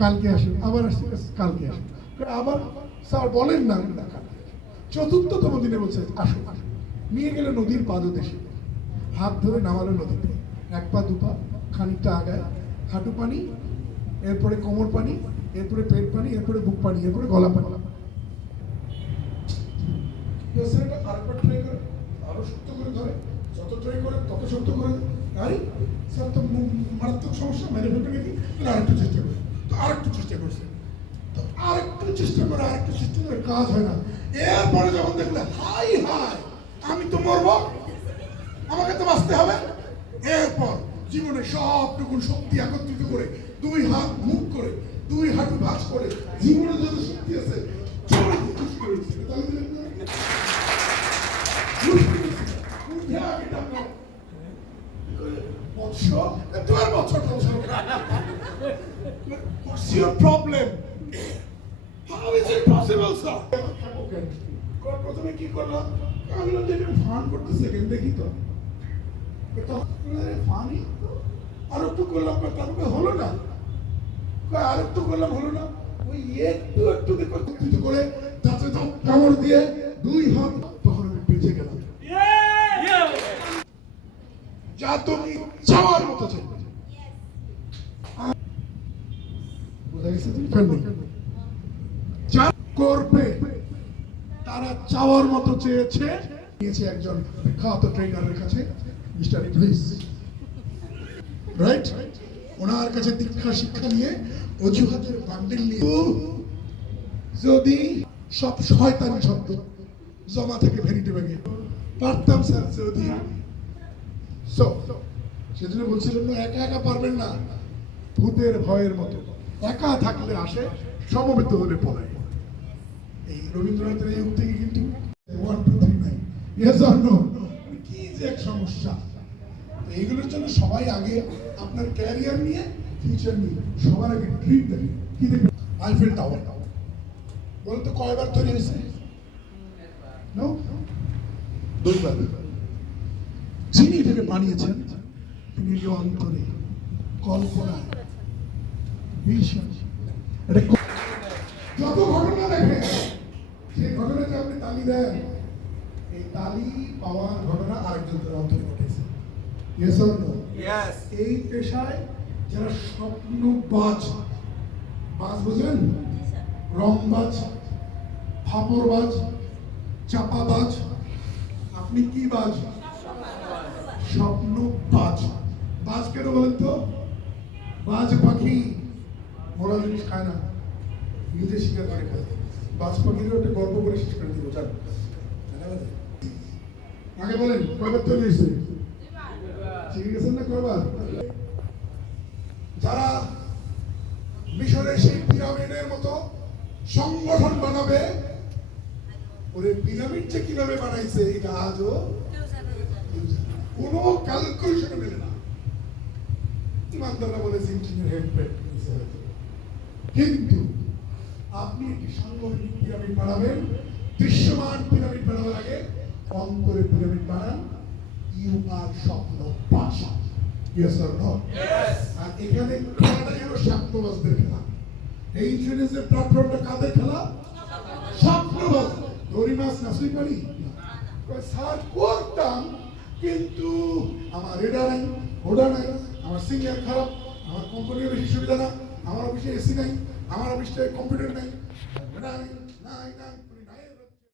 কালকে আসেন আবার আসছে কালকে আসেন আবার স্যার বলেন না চতুর্থতম দিনে বলছে, আসো। আসো। নিয়ে গেলে নদীর পাদদেশে হাত ধরে নামালো নদীতে। এক পা, দু পা, খানিকটা আগায়। হাঁটু পানি, এরপরে কোমর পানি, এরপরে পেট পানি, এরপরে বুক পানি, এরপরে গলা পানি। আরেকবার ট্রাই করে, আরও শক্ত করে ধরে। যত ট্রাই করে, তত শক্ত করে স্যার তো মারাত্মক সমস্যা, মেরে ফেলবে নাকি? আরেকটু চেষ্টা করে। আরেকটু চেষ্টা করছে। আরেকটু চেষ্টা করে, আরেকটু চেষ্টা করে কাজ হয় না। এরপরে যখন দেখলে, হাই হাই, আমি তো মরবো। আমাকে তো বাঁচতে হবে। এরপর জীবনে সবটুকুন শক্তি একত্রিত করে, দুই হাত মুখ করে, দুই হাঁটু ভাঁজ করে, জীবনে যত শক্তি আছে তাহলে এ তোমার বৎসর বৎসর What's your problem? How is it possible, sir? তো আরে তো। করলাম তারপরে হলো না আর একটু করলাম হলো না ওই একটু একটু করে তাতে তো কামড় দিয়ে দুই হাত তখন আমি বেঁচে গেলাম যা তুমি চাওয়ার মতো যা করবে, তারা চাওয়ার মতো চেয়েছে। নিয়েছে একজন বিখ্যাত ট্রেনারের কাছে মিস্টার ইংলিশ রাইট ওনার কাছে দীক্ষা, শিক্ষা নিয়ে অজুহাতের বান্ডিল নিয়ে যদি সব শয়তানি শব্দ জমা থেকে ভেরিটে ব্যাগে পারতাম স্যার যদি So, সেজন্য বলছিলেন না একা একা পারবেন না। ভূতের ভয়ের মতো। একা থাকলে আসে সমবেত হলে পড়ায় এই রবীন্দ্রনাথের এই উক্তি কিন্তু one two three nine yes or no কি যে এক সমস্যা। এইগুলোর জন্য সবাই আগে আপনার ক্যারিয়ার নিয়ে ফিউচার নিয়ে সবার আগে ড্রিম দেখেন কি দেখবেন? Eiffel tower. বলুন তো কয়বার তৈরি হয়েছে? নো? দুইবার। এটাকে বানিয়েছেন তিনি অন্তরে কল্পনা ভীষণ। এটা যত ঘটনা দেখেন সেই ঘটনাতে আপনি তালি দেন এই তালি পাওয়ার ঘটনা আরেকজনের অন্তরে ঘটেছে. এই পেশায় যারা স্বপ্ন বাজ বাজ বোঝেন রংবাজ ফাপড়বাজ চাপাবাজ আপনি কি বাজ? স্বপ্ন বাজ। বাজ কেন বলেন তো? বাজ পাখি মরা জিনিস খায় না। নিজে শিকার করে খায়। বাজ পাখির ওটা গল্প করে শেষ করে দিব জান আগে বলেন, কয়বার তৈরি হয়েছে শিখে গেছেন না কয়বার? যারা মিশরের সেই পিরামিডের মতো সংগঠন বানাবে, ওরে পিরামিড যে কীভাবে বানাইছে, এটা আজও কোনো ক্যালকুলেশনে মেলে না। ইমানদাররা বলে ইঞ্জিনিয়ার হেল্পেড কিন্তু আপনি একটি সাংগঠনিক পিরামিড বানাবেন দৃশ্যমান পিরামিড বানাবার আগে অন্তরে পিরামিড বানান। ইউ আর স্বপ্ন পাশা ইয়েস অর নো আর এখানে খেলাটা যেন স্বপ্নবাজদের খেলা। এই ইন্স্যুরেন্সের প্ল্যাটফর্মটা কাদের খেলা? স্বপ্নবাজ। দড়ি মাছ নাচুই পারি স্যার করতাম কিন্তু আমার এটা নাই, ওটা নাই, আমার সিনিয়র খারাপ, আমার কোম্পানির বেশি সুবিধা না, আমার অফিসে এসি নাই, আমার অফিসে কম্পিউটার নাই, এটা নাই।